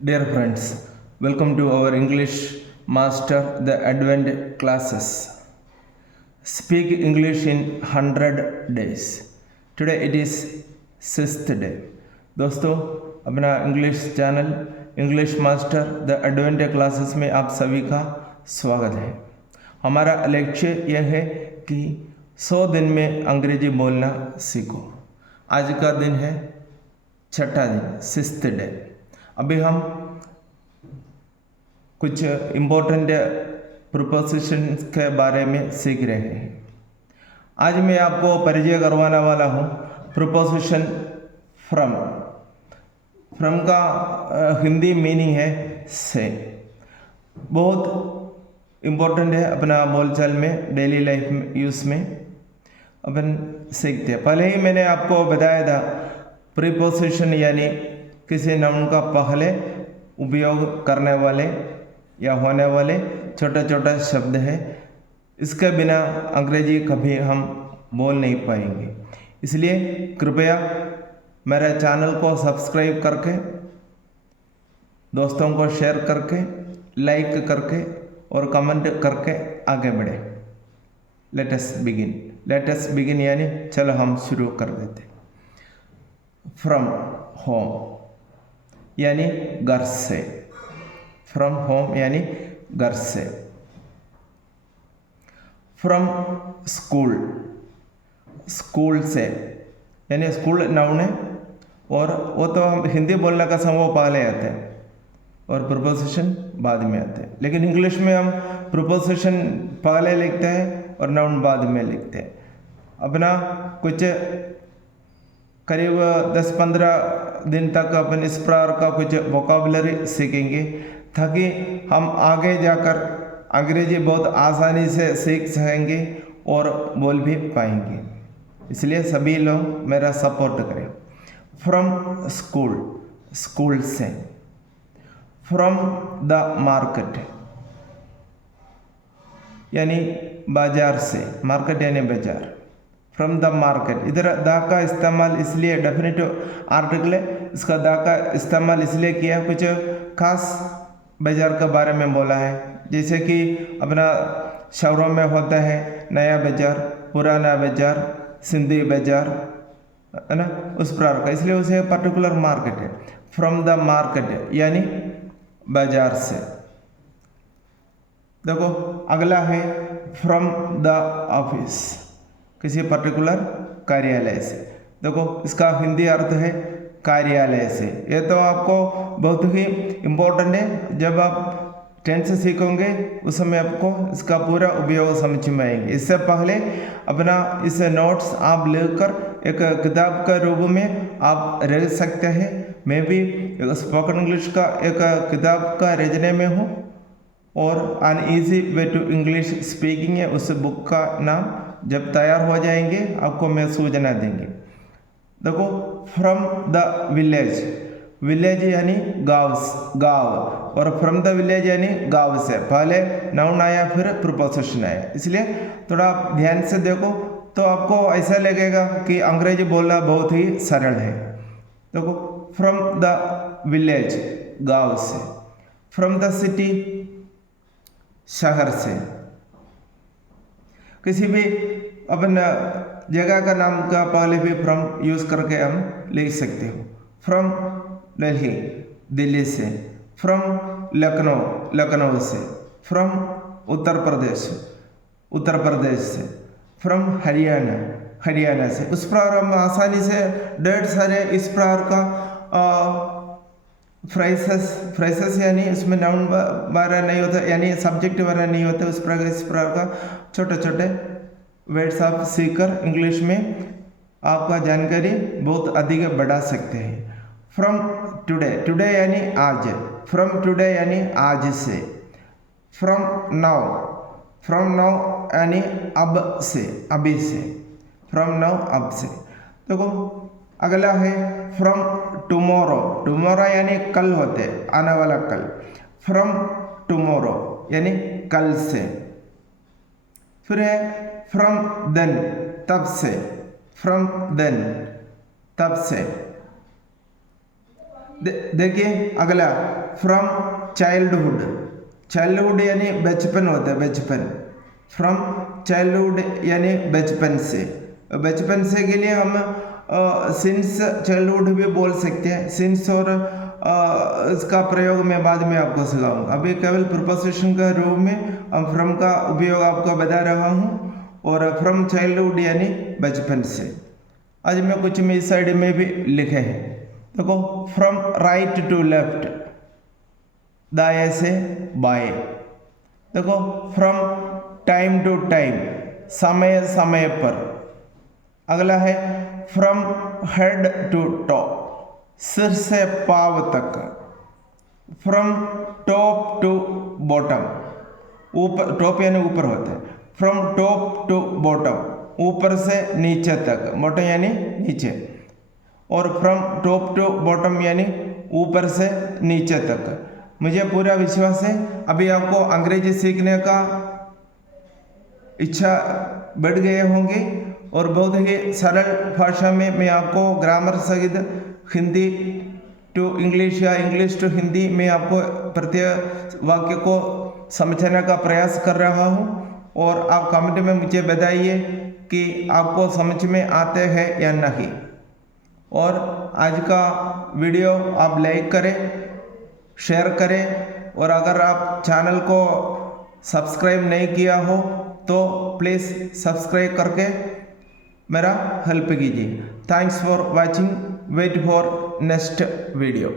Dear friends, welcome to our English Master the Advent classes. Speak English in 100 days. Today it is 6th day. दोस्तों अपना English channel English master the advent classes में आप सभी का स्वागत है। हमारा लक्ष्य यह है कि 100 दिन में अंग्रेजी बोलना सीखो। आज का दिन है छठा दिन, 6th डे। अभी हम कुछ इम्पोर्टेंट प्रीपोजिशंस के बारे में सीख रहे हैं। आज मैं आपको परिचय करवाने वाला हूँ प्रीपोजिशन फ्रॉम। फ्रॉम का हिंदी मीनिंग है से। बहुत इम्पोर्टेंट है अपना बोलचाल में, डेली लाइफ में यूज़ में अपन सीखते हैं। पहले ही मैंने आपको बताया था प्रीपोजिशन यानी किसी नाउन का पहले उपयोग करने वाले या होने वाले छोटे छोटे शब्द है। इसके बिना अंग्रेजी कभी हम बोल नहीं पाएंगे। इसलिए कृपया मेरे चैनल को सब्सक्राइब करके, दोस्तों को शेयर करके, लाइक करके और कमेंट करके आगे बढ़े। लेट अस बिगिन यानी चलो हम शुरू कर देते। फ्रॉम होम यानी घर से। फ्रॉम होम यानी घर से। फ्रॉम स्कूल, स्कूल से यानी स्कूल नाउन है और वो तो हम हिंदी बोलने का समय वो पहले आते हैं और प्रीपोजिशन बाद में आते हैं। लेकिन इंग्लिश में हम प्रीपोजिशन पहले लिखते हैं और नाउन बाद में लिखते हैं। अपना कुछ करीब 10-15 दिन तक अपन इस प्रकार का कुछ वोकाबुलरी सीखेंगे ताकि हम आगे जाकर अंग्रेजी बहुत आसानी से सीख सकेंगे और बोल भी पाएंगे। इसलिए सभी लोग मेरा सपोर्ट करें। फ्रॉम स्कूल, स्कूल से। फ्रॉम द मार्केट यानी बाजार से। मार्केट यानी बाजार। फ्रॉम द मार्केट, इधर द का इस्तेमाल इसलिए डेफिनेटिव आर्टिकल है, इसका द का इस्तेमाल इसलिए किया कुछ खास बाजार के बारे में बोला है। जैसे कि अपना शहरों में होता है नया बाजार, पुराना बाजार, सिंधी बाजार, है ना, उस प्रकार का, इसलिए उसे पर्टिकुलर मार्केट है। फ्रॉम द मार्केट यानी बाजार से। देखो अगला है फ्रॉम द ऑफिस, किसी पर्टिकुलर कार्यालय से। देखो इसका हिंदी अर्थ है कार्यालय से। ये तो आपको बहुत ही इम्पोर्टेंट है। जब आप टेंस सीखोगे उस समय आपको इसका पूरा उपयोग समझ में आएंगे। इससे पहले अपना इस नोट्स आप लेकर एक किताब के रूप में आप रख सकते हैं। मैं भी स्पोकन इंग्लिश का एक किताब का रचने में हूँ और an easy way to English speaking है उस बुक का नाम। जब तैयार हो जाएंगे आपको मैं सूचना देंगे। देखो फ्रॉम द विलेज, विलेज यानी गाँव, गाँव, और फ्रॉम द विलेज यानी गाँव से। पहले नाउन आया फिर प्रीपोजिशन आया, इसलिए थोड़ा आप ध्यान से देखो तो आपको ऐसा लगेगा कि अंग्रेजी बोलना बहुत ही सरल है। देखो फ्रॉम द विलेज गाँव से। फ्रॉम द सिटी शहर से। किसी भी अपन जगह का नाम का पहले भी फ्रॉम यूज़ करके हम लिख सकते हो। फ्रॉम दिल्ली, दिल्ली से। फ्रॉम लखनऊ, लखनऊ से। फ्रॉम उत्तर प्रदेश, उत्तर प्रदेश से। फ्रॉम हरियाणा, हरियाणा से। उस प्रकार हम आसानी से ढेर सारे इस प्रकार का फ्रेसेस यानी उसमें नाउन वगैरह नहीं होता यानी सब्जेक्ट वगैरह नहीं होता, उस प्रकार का छोटे छोटे वर्ड्स आप सीखकर इंग्लिश में आपका जानकारी बहुत अधिक बढ़ा सकते हैं। फ्रॉम टुडे, टुडे यानी आज। फ्रॉम टुडे यानी आज से। फ्रॉम नाउ, फ्रॉम नाउ यानी अब से, अभी से। फ्रॉम नाउ अब से। देखो अगला है फ्रॉम टुमारो, टुमारो यानी कल होते, आने वाला कल। फ्रॉम टुमारो यानी कल से। फिर है फ्रॉम देन, तब से। फ्रॉम देन, तब से। देखिए अगला फ्रॉम चाइल्डहुड, चाइल्डहुड यानी बचपन होता है, बचपन। फ्रॉम चाइल्डहुड यानी बचपन से, बचपन से के लिए हम सिंस चाइल्डहुड भी बोल सकते हैं। सिंस और इसका प्रयोग मैं बाद में आपको सिखाऊंगा, अभी केवल प्रिपोजिशन के रूप में हम फ्रॉम का उपयोग आपको बता रहा हूँ। और फ्रॉम चाइल्डहुड यानी बचपन से। आज मैं कुछ इस साइड में भी लिखे हैं, देखो फ्रॉम राइट टू लेफ्ट, दाएं से बाएं। देखो फ्रॉम टाइम टू टाइम, समय समय पर। अगला है फ्रॉम हेड टू टॉ, सिर से पांव तक। फ्रॉम टॉप टू बॉटम, ऊपर, टॉप यानी ऊपर होता है। फ्रॉम टॉप टू बॉटम, ऊपर से नीचे तक, बॉटम यानी नीचे। और फ्रॉम टॉप टू बॉटम यानी ऊपर से नीचे तक। मुझे पूरा विश्वास है अभी आपको अंग्रेजी सीखने का इच्छा बढ़ गए होंगे, और बहुत ही सरल भाषा में मैं आपको ग्रामर सहित हिंदी टू इंग्लिश या इंग्लिश टू हिंदी में आपको प्रत्येक वाक्य को समझने का प्रयास कर रहा हूँ। और आप कमेंट में मुझे बताइए कि आपको समझ में आते हैं या नहीं। और आज का वीडियो आप लाइक करें, शेयर करें, और अगर आप चैनल को सब्सक्राइब नहीं किया हो तो प्लीज़ सब्सक्राइब करके मेरा हेल्प कीजिए। Thanks for watching, wait for next video.